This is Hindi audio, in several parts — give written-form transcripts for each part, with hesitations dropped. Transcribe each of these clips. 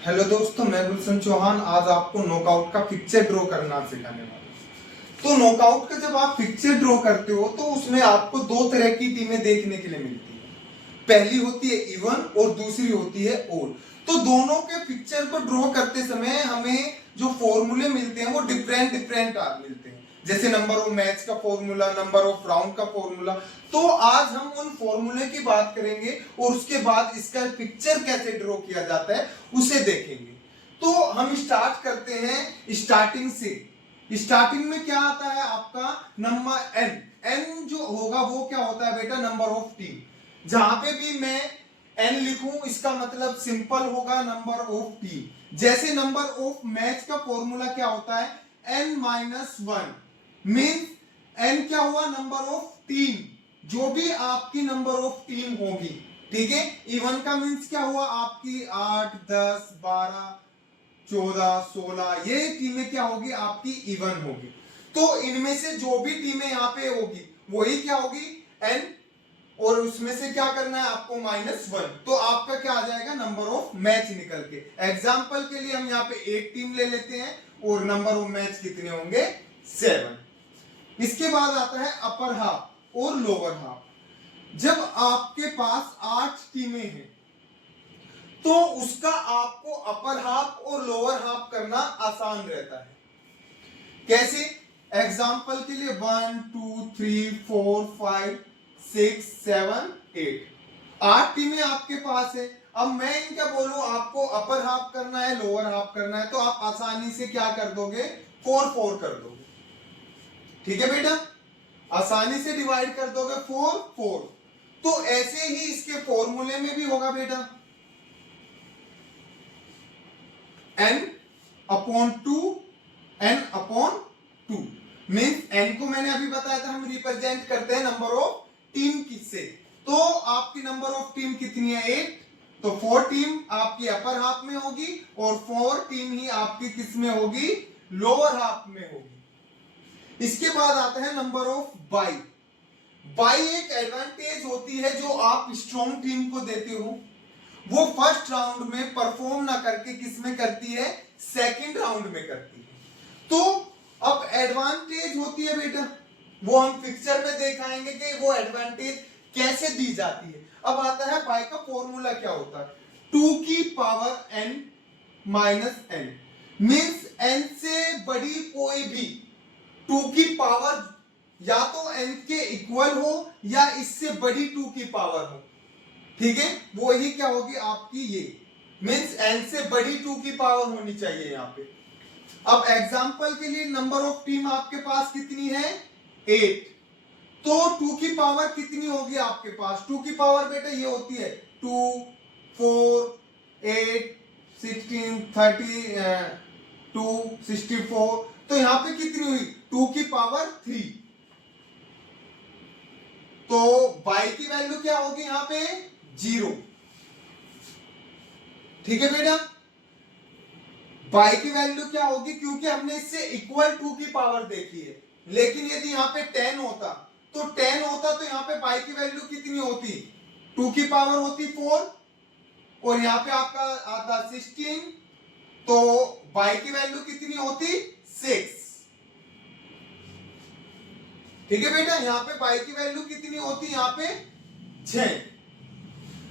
हेलो दोस्तों, मैं गुलशन चौहान आज आपको नॉकआउट का पिक्चर ड्रॉ करना सिखाने वाला हूं। तो नॉकआउट का जब आप पिक्चर ड्रॉ करते हो तो उसमें आपको दो तरह की टीमें देखने के लिए मिलती है। पहली होती है इवन और दूसरी होती है ओड। तो दोनों के पिक्चर को ड्रॉ करते समय हमें जो फॉर्मूले मिलते हैं वो डिफरेंट डिफरेंट मिलते हैं। जैसे नंबर ऑफ मैच का फॉर्मूला, नंबर ऑफ राउंड का फॉर्मूला। तो आज हम उन फॉर्मूले की बात करेंगे और उसके बाद इसका पिक्चर कैसे ड्रॉ किया जाता है उसे देखेंगे। तो हम स्टार्ट करते हैं स्टार्टिंग से। स्टार्टिंग में क्या आता है आपका नंबर एन। एन जो होगा वो क्या होता है बेटा, नंबर ऑफ टीम। जहां पे भी मैं एन लिखूं इसका मतलब सिंपल होगा नंबर ऑफ टीम। जैसे नंबर ऑफ मैच का फॉर्मूला क्या होता है, N minus one. Mean N क्या हुआ, नंबर ऑफ टीम, जो भी आपकी नंबर ऑफ टीम होगी। ठीक है, इवन का मीन्स क्या हुआ, आपकी 8, 10, 12, 14, 16 ये टीमें क्या होगी, आपकी इवन होगी। तो इनमें से जो भी टीमें यहाँ पे होगी वही क्या होगी, एन, और उसमें से क्या करना है आपको, माइनस वन। तो आपका क्या आ जाएगा, नंबर ऑफ मैच निकल के। एग्जाम्पल के लिए हम यहाँ पे एक टीम ले लेते हैं और नंबर ऑफ मैच कितने होंगे, 7। इसके बाद आता है अपर हाफ और लोअर हाफ। जब आपके पास 8 टीमें हैं तो उसका आपको अपर हाफ और लोअर हाफ करना आसान रहता है। कैसे, एग्जाम्पल के लिए 1 2 3 4 5 6 7 8 8 टीमें आपके पास है। अब मैं इनका बोलूं आपको अपर हाफ करना है, लोअर हाफ करना है, तो आप आसानी से क्या कर दोगे, 4 4 कर दोगे। ठीक है बेटा, आसानी से डिवाइड कर दोगे 4 4। तो ऐसे ही इसके फॉर्मूले में भी होगा बेटा, n upon 2, n upon 2। Means n को मैंने अभी बताया था हम रिप्रेजेंट करते हैं नंबर ऑफ टीम किससे। तो आपकी नंबर ऑफ टीम कितनी है, 8। तो 4 टीम आपकी अपर हाफ में होगी और 4 टीम ही आपकी किस में होगी, लोअर हाफ में होगी। इसके बाद आता है नंबर ऑफ बाई। बाई एक एडवांटेज होती है जो आप स्ट्रॉन्ग टीम को देते हो, वो फर्स्ट राउंड में परफॉर्म ना करके किस में करती है, सेकंड राउंड में करती है। तो अब एडवांटेज होती है बेटा, वो हम पिक्चर में दिखाएंगे कि वो एडवांटेज कैसे दी जाती है। अब आता है बाई का फॉर्मूला क्या होता है, 2 की power n minus n। Means n से बड़ी कोई भी 2 की पावर या तो n के इक्वल हो या इससे बड़ी 2 की पावर हो। ठीक है, वो ही क्या होगी आपकी, ये मीन्स n से बड़ी 2 की पावर होनी चाहिए यहाँ पे। अब एग्जाम्पल के लिए नंबर ऑफ टीम आपके पास कितनी है, 8। तो 2 की पावर कितनी होगी आपके पास, 2 की पावर बेटा ये होती है 2 4 8 16 32 64। तो यहाँ पे कितनी हुई, 2 की पावर 3। तो बाई की वैल्यू क्या होगी यहाँ पे, 0। ठीक है बेटा, बाई की वैल्यू क्या होगी, क्योंकि हमने इससे इक्वल 2 की पावर देखी है। लेकिन यदि यहाँ पे 10 होता तो 10 होता तो यहाँ पे बाई की वैल्यू कितनी होती, 2 की पावर होती 4 और यहाँ पे आपका आता 16। तो बाई की वैल्यू कितनी होती, 6। ठीक है बेटा, यहाँ पे बाई की वैल्यू कितनी होती, यहाँ पे 6।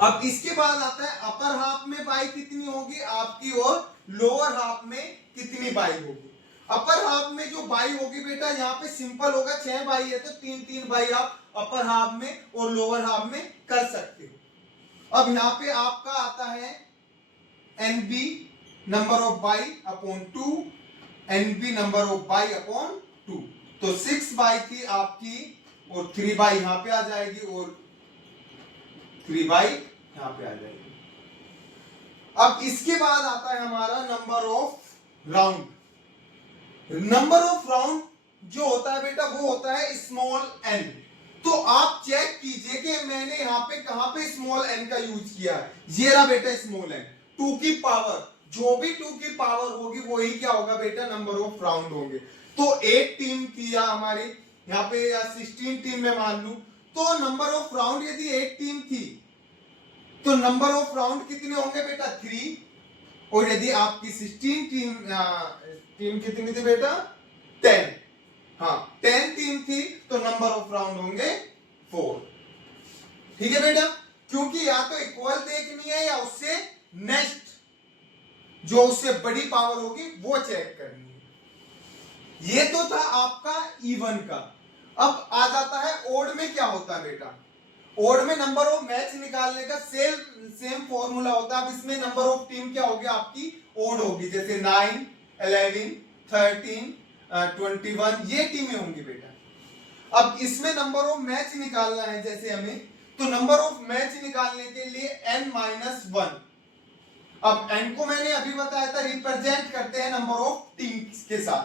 अब इसके बाद आता है अपर हाफ में बाई कितनी होगी आपकी और लोअर हाफ में कितनी बाई होगी। अपर हाफ में जो बाई होगी बेटा यहाँ पे सिंपल होगा, 6 बाई है तो 3 3 बाई आप अपर हाफ में और लोअर हाफ में कर सकते हो। अब यहाँ पे आपका आता है NB number of bye upon 2, NB number of bye upon 2। तो 6 बाई थी आपकी और 3 बाई यहाँ पे आ जाएगी और 3 बाई यहाँ पे आ जाएगी। अब इसके बाद आता है हमारा number of round. Number of round जो होता है बेटा वो होता है स्मॉल एन। तो आप चेक कीजिए कि मैंने यहाँ पे कहां पे स्मॉल एन का यूज किया है, ये रहा बेटा स्मॉल एन। 2 की पावर, जो भी 2 की पावर होगी वो ही क्या होगा बेटा, नंबर ऑफ राउंड होंगे। तो 8 टीम थी या हमारी यहाँ पे या 16 टीम में मान लू, तो नंबर ऑफ राउंड यदि 8 टीम थी तो नंबर ऑफ राउंड कितने होंगे बेटा, 3। और यदि आपकी 16 टीम कितनी थी बेटा 10, हाँ 10 टीम थी तो नंबर ऑफ राउंड होंगे 4। ठीक है बेटा, क्योंकि या तो इक्वल देखनी है या उससे नेक्स्ट जो उससे बड़ी पावर होगी वो चेक करनी है। ये तो था आपका इवन का। अब आ जाता है ओड में। क्या होता है बेटा, ओड में नंबर ऑफ मैच निकालने का सेम फॉर्मूला होता है। अब इसमें नंबर ऑफ टीम क्या होगी आपकी ओड होगी, जैसे 9, 11, 13, 21 ये टीमें होंगी बेटा। अब इसमें नंबर ऑफ मैच निकालना है जैसे हमें, तो नंबर ऑफ मैच निकालने के लिए n-1। अब n को मैंने अभी बताया था रिप्रेजेंट करते हैं नंबर ऑफ टीम्स के साथ,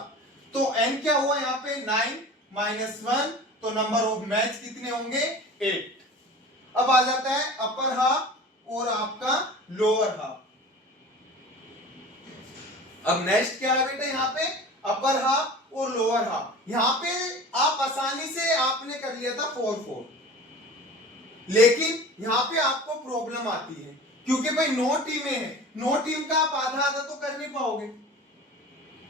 तो n क्या हुआ यहाँ पे 9-1, तो नंबर ऑफ मैच कितने होंगे 8। अब आ जाता है अपर हाफ और आपका लोअर हाफ। अब नेक्स्ट क्या है बेटा, यहाँ पे अपर हाफ और लोअर हाफ। यहाँ पे आप आसानी से आपने कर लिया था 4-4, लेकिन यहाँ पे आपको प्रॉब्लम आती है क्योंकि भाई 9 टीमें हैं, 9 टीम का आप आधा आधा तो कर नहीं पाओगे।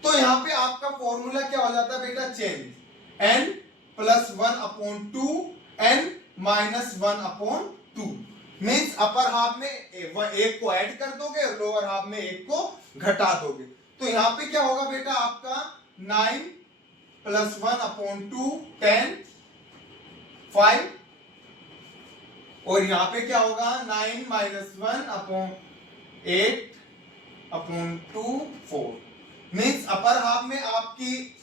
तो यहाँ पे आपका फॉर्मूला क्या हो जाता है बेटा, change n+1/2 n-1/2 means upper half में एक को ऐड कर दोगे और लोअर हाफ में एक को घटा दोगे। तो यहाँ पे क्या होगा बेटा आपका 9+1/2 10 5, और यहाँ पे क्या होगा 9-1/8/2 4 मीन्स अपर हाफ में आपकी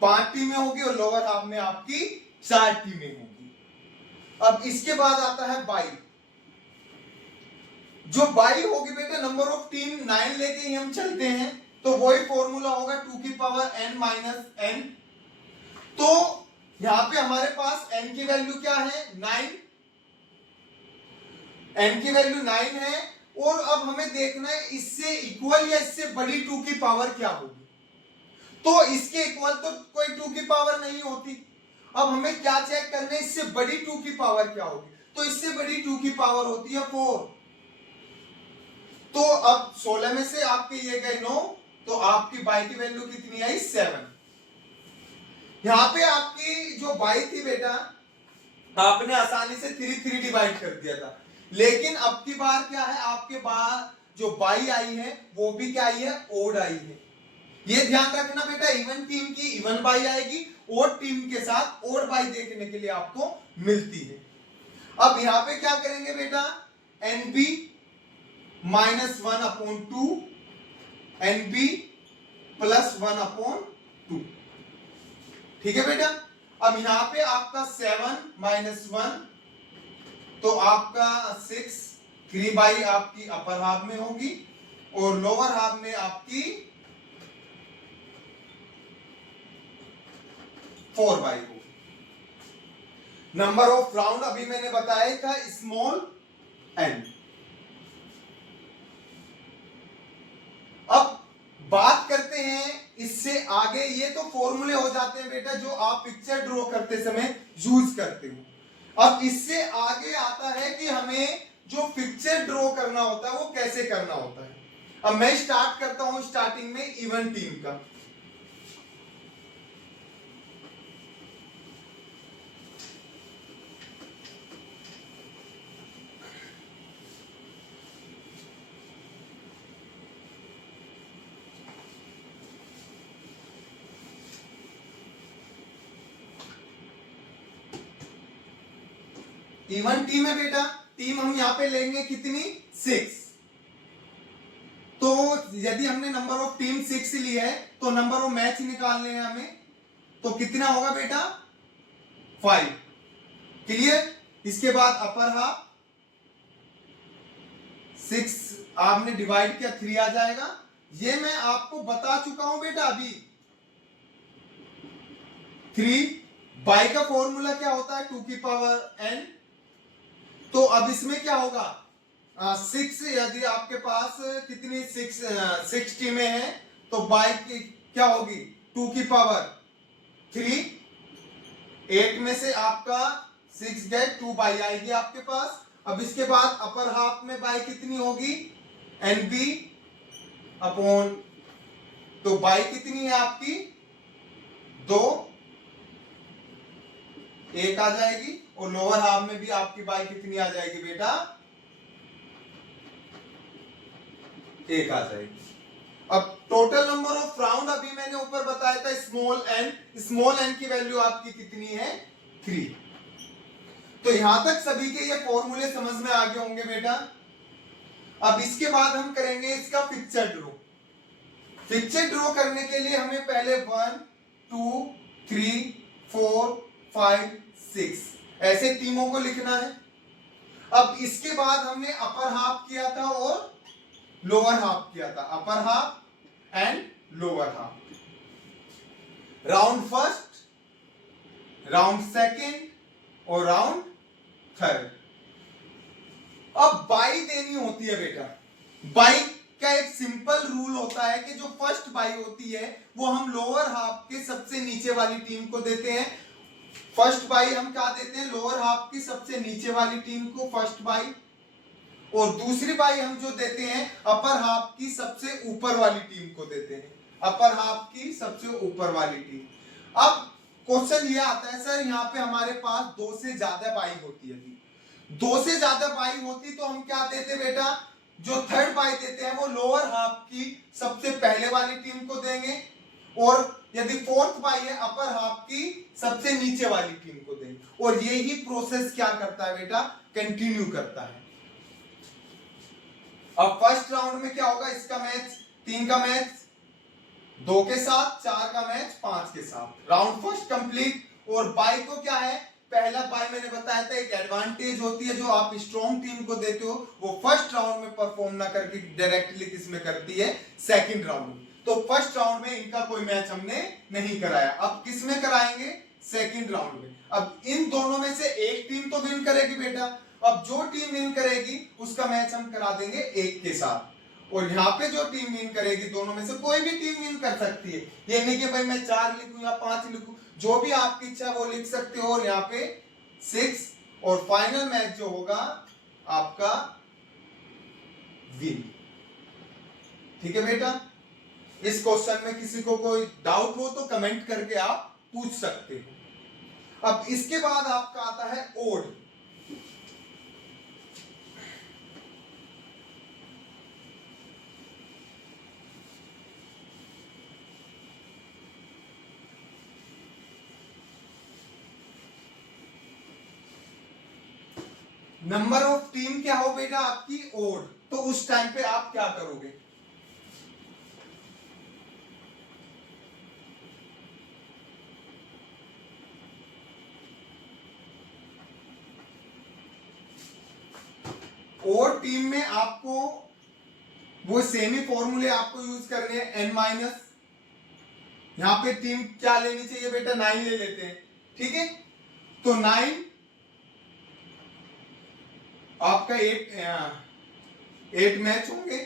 5 टीमें होगी और लोअर हाफ में आपकी 4 टीमें होगी। अब इसके बाद आता है बाई। जो बाई होगी बेटा, नंबर ऑफ टीम 9 लेके ही हम चलते हैं, तो वही फॉर्मूला होगा 2n-n। तो यहां पे हमारे पास n की वैल्यू क्या है 9, n की वैल्यू 9 है, और अब हमें देखना है इससे इक्वल या इससे बड़ी 2 की पावर क्या होगी। तो इसके इक्वल तो कोई 2 की पावर नहीं होती। अब हमें क्या चेक करना है, इससे बड़ी 2 की पावर क्या होगी। तो इससे बड़ी 2 की पावर होती है 4। तो अब 16 में से आपके ये गए 9, तो आपकी बाई की वैल्यू कितनी आई 7। यहां पे आपकी जो बाई थी बेटा, आपने आसानी से 3 डिवाइड कर दिया था, लेकिन अब की बार क्या है, आपके बाद जो बाई आई है वो भी क्या आई है, ओड आई है। ये ध्यान रखना बेटा, इवन टीम की इवन बाई आएगी, ओड टीम के साथ ओड बाई देखने के लिए आपको मिलती है। अब यहां पे क्या करेंगे बेटा, NB -1/2 NB +1/2। ठीक है बेटा। अब यहां पे आपका 7-1, तो आपका 6 3/, आपकी अपर हाफ में होगी और लोअर हाफ में आपकी 4/, होगी। नंबर ऑफ राउंड अभी मैंने बताया था स्मॉल n। अब बात करते हैं इससे आगे, ये तो फॉर्मूले हो जाते हैं बेटा जो आप पिक्चर ड्रॉ करते समय यूज करते हो। अब इससे आगे आता है कि हमें जो पिक्चर ड्रॉ करना होता है वो कैसे करना होता है। अब मैं स्टार्ट करता हूं स्टार्टिंग में इवन टीम का। इवन टीम है बेटा, टीम हम यहां पे लेंगे कितनी 6। तो यदि हमने नंबर ऑफ टीम 6 ली है तो नंबर ऑफ मैच निकालने हैं हमें, तो कितना होगा बेटा 5। क्लियर। इसके बाद अपर हाफ 6 आपने डिवाइड किया 3 आ जाएगा। ये मैं आपको बता चुका हूं बेटा अभी। 3 बाई का फॉर्मूला क्या होता है 2 की पावर n। तो अब इसमें क्या होगा 6, यदि आपके पास कितनी 6 टीमें हैं तो बाई की क्या होगी 2 की पावर 3। 8 में से आपका 6 गए 2 बाई आएगी आपके पास। अब इसके बाद अपर हाफ में बाई कितनी होगी NB अपॉन, तो बाई कितनी है आपकी 2, 1 आ जाएगी, और लोअर हाफ में भी आपकी बाई कितनी आ जाएगी बेटा 1 आ जाएगी। अब टोटल नंबर ऑफ राउंड अभी मैंने ऊपर बताया था स्मॉल एन की वैल्यू आपकी कितनी है 3। तो यहां तक सभी के ये फॉर्मूले समझ में आ गए होंगे बेटा। अब इसके बाद हम करेंगे इसका पिक्चर ड्रॉ। पिक्चर ड्रॉ करने के लिए हमें पहले 1 2 3 4 5 6 ऐसे टीमों को लिखना है। अब इसके बाद हमने अपर हाफ किया था और लोअर हाफ किया था, upper half and lower half, round first, round second और राउंड थर्ड। अब बाई देनी होती है बेटा। बाई का एक सिंपल रूल होता है कि जो फर्स्ट बाई होती है वो हम लोअर हाफ के सबसे नीचे वाली टीम को देते हैं। फर्स्ट बाई हम क्या देते हैं, लोअर हाफ की सबसे नीचे वाली टीम को फर्स्ट बाई, और दूसरी बाई हम जो देते हैं अपर हाफ की सबसे ऊपर वाली टीम को देते हैं, अपर हाफ की सबसे ऊपर वाली टीम। अब क्वेश्चन ये आता है सर यहाँ पे हमारे पास 2 से ज्यादा बाई होती है, 2 से ज्यादा बाई होती तो हम क्या देते बेटा, जो थर्ड बाई देते हैं वो लोअर हाफ की सबसे पहले वाली टीम को देंगे, और यदि फोर्थ बाई है अपर हाफ की सबसे नीचे वाली टीम को देंगे। और यही प्रोसेस क्या करता है बेटा, कंटिन्यू करता है। अब फर्स्ट राउंड में क्या होगा, इसका मैच 3 का मैच 2 के साथ, 4 का मैच 5 के साथ, राउंड फर्स्ट कंप्लीट। और बाई को क्या है, पहला बाई मैंने बताया था एक एडवांटेज होती है जो आप स्ट्रॉन्ग टीम को देते हो, वो फर्स्ट राउंड में परफॉर्म ना करके डायरेक्टली किसमें करती है, सेकंड राउंड में। तो फर्स्ट राउंड में इनका कोई मैच हमने नहीं कराया, अब किस में कराएंगे, सेकंड राउंड में। अब इन दोनों में से एक टीम तो विन करेगी बेटा, अब जो टीम विन करेगी उसका मैच हम करा देंगे 1 के साथ, और यहाँ पे जो टीम विन करेगी दोनों में से कोई भी टीम विन कर सकती है, ये नहीं कि भाई मैं 4 लिखूं या 5 लिखूं, जो भी आपकी इच्छा वो लिख सकते हो। और यहाँ पे 6, और फाइनल मैच जो होगा आपका विन। ठीक है बेटा, इस क्वेश्चन में किसी को कोई डाउट हो तो कमेंट करके आप पूछ सकते हो। अब इसके बाद आपका आता है ओड। नंबर ऑफ टीम क्या हो बेटा आपकी ओड, तो उस टाइम पे आप क्या करोगे, ओड टीम में आपको वो सेमी फॉर्मूले आपको यूज करने हैं, एन माइनस, यहां पे टीम क्या लेनी चाहिए बेटा 9 ले लेते हैं, ठीक है। तो 9 आपका 8 मैच होंगे,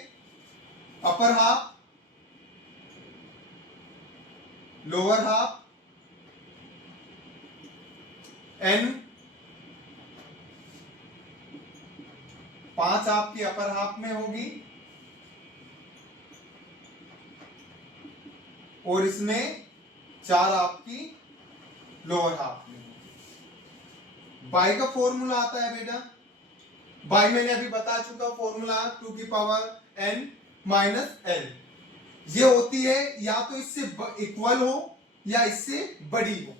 upper half, lower half, N 5 आपकी अपर हाफ में होगी, और इसमें 4 आपकी लोअर हाफ में। बाई का फॉर्मूला आता है बेटा, बाई मैंने अभी बता चुका फॉर्मूला 2 की पावर n माइनस n, ये होती है या तो इससे इक्वल हो या इससे बड़ी हो।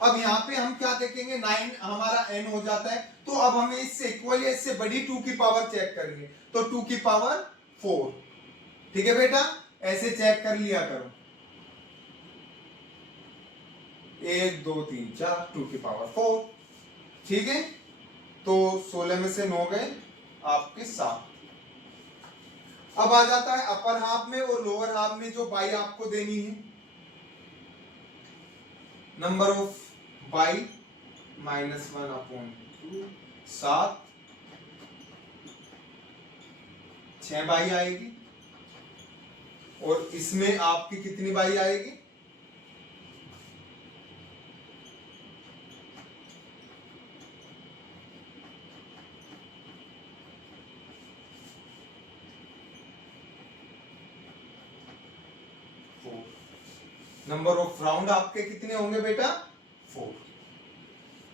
अब यहाँ पे हम क्या देखेंगे, 9 हमारा n हो जाता है, तो अब हमें इससे इक्वल या इससे बड़ी 2 की पावर चेक करेंगे, तो 2 की पावर 4। ठीक है बेटा, ऐसे चेक कर लिया करो, 1 2 3 4, 2 की पावर 4। ठीक है, तो 16 में से 9 गए आपके 7। अब आ जाता है अपर हाफ में और लोअर हाफ में जो बाई आपको देनी है, नंबर ऑफ बाई -1/2, 7, 6 बाई आएगी, और इसमें आपकी कितनी बाई आएगी, नंबर ऑफ राउंड आपके कितने होंगे बेटा? 4।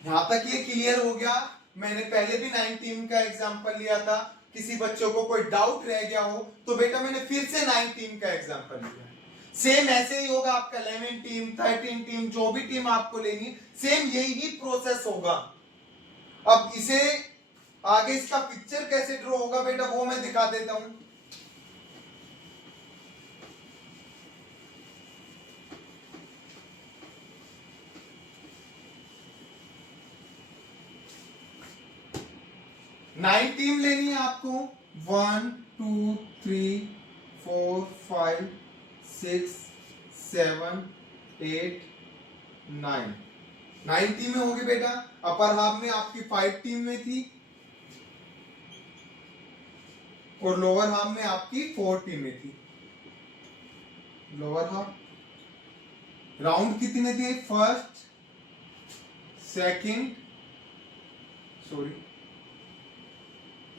यहां तक ये क्लियर हो गया। मैंने पहले भी 9 टीम का एग्जांपल लिया था, किसी बच्चों को कोई डाउट रह गया हो तो बेटा मैंने फिर से 9 टीम का एग्जांपल लिया। सेम ऐसे ही होगा आपका 11 टीम, 13 टीम, जो भी टीम आपको लेनी, सेम यही ही प्रोसेस होगा। अब इसे आगे इसका पिक्चर कैसे ड्रॉ होगा बेटा वो मैं दिखा देता हूं। नाइन टीम लेनी है आपको। 1 2 3 4 5 6 7 8 9 9 टीमें होगी बेटा। अपर हाफ में आपकी 5 टीम में थी और लोअर हाफ में आपकी 4 टीमें थी। लोअर हाफ राउंड कितने थे? फर्स्ट, सेकंड, सॉरी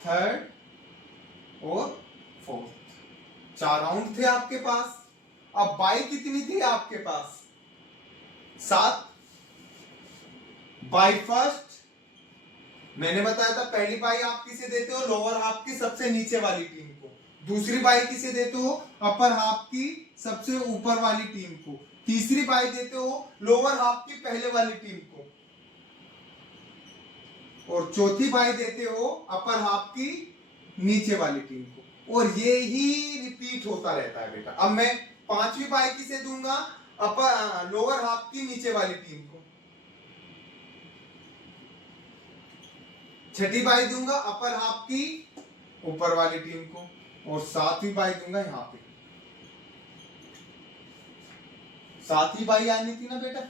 थर्ड और फोर्थ। 4 राउंड थे आपके पास। अब बाई कितनी थी आपके पास? 7। बाई फर्स्ट मैंने बताया था, पहली बाई आप किसे देते हो? लोअर हाफ की सबसे नीचे वाली टीम को। दूसरी बाई किसे देते हो? अपर हाफ की सबसे ऊपर वाली टीम को। तीसरी बाई देते हो लोअर हाफ की पहले वाली टीम को। और चौथी बाई देते हो अपर हाफ की नीचे वाली टीम को। और ये ही रिपीट होता रहता है बेटा। अब मैं 5वीं बाई किसे दूंगा? अपर लोअर हाफ की नीचे वाली टीम को। 6ठी बाई दूंगा अपर हाफ की ऊपर वाली टीम को। और 7वीं बाई दूंगा यहां पे। 7वीं बाई आनी थी ना बेटा।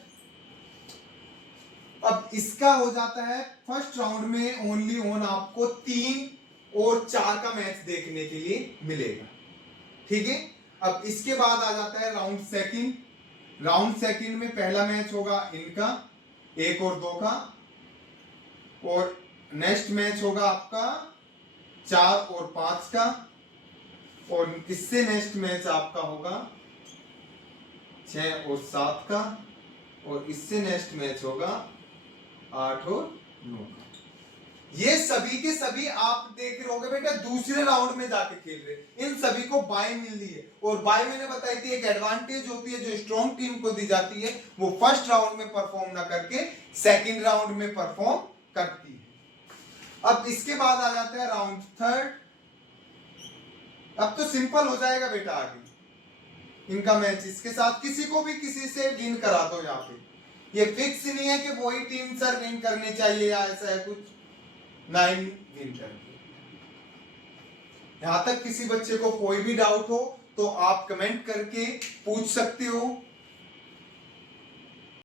अब इसका हो जाता है फर्स्ट राउंड में ओनली ऑन आपको 3 और 4 का मैच देखने के लिए मिलेगा। ठीक है। अब इसके बाद आ जाता है राउंड सेकंड। राउंड सेकंड में पहला मैच होगा इनका 1 और 2 का, और नेक्स्ट मैच होगा आपका 4 और 5 का, और इससे नेक्स्ट मैच आपका होगा 6 और 7 का, और इससे नेक्स्ट मैच होगा 8 और 9 का। ये सभी के सभी आप देख रहे होंगे बेटा दूसरे राउंड में जाके खेल रहे। इन सभी को बाय मिल रही है। और बाय मैंने बताई थी एक एडवांटेज होती है जो स्ट्रॉन्ग टीम को दी जाती है, वो फर्स्ट राउंड में परफॉर्म ना करके सेकंड राउंड में परफॉर्म करती है। अब इसके बाद आ जाता है राउंड थर्ड। अब तो सिंपल हो जाएगा बेटा आगे इनका मैच। इसके साथ किसी को भी किसी से विन करा दो। यहाँ पे ये फिक्स नहीं है कि वही टीम सर विन करनी चाहिए या ऐसा है कुछ। 9 विन करेंगे। यहां तक किसी बच्चे को कोई भी डाउट हो तो आप कमेंट करके पूछ सकते हो।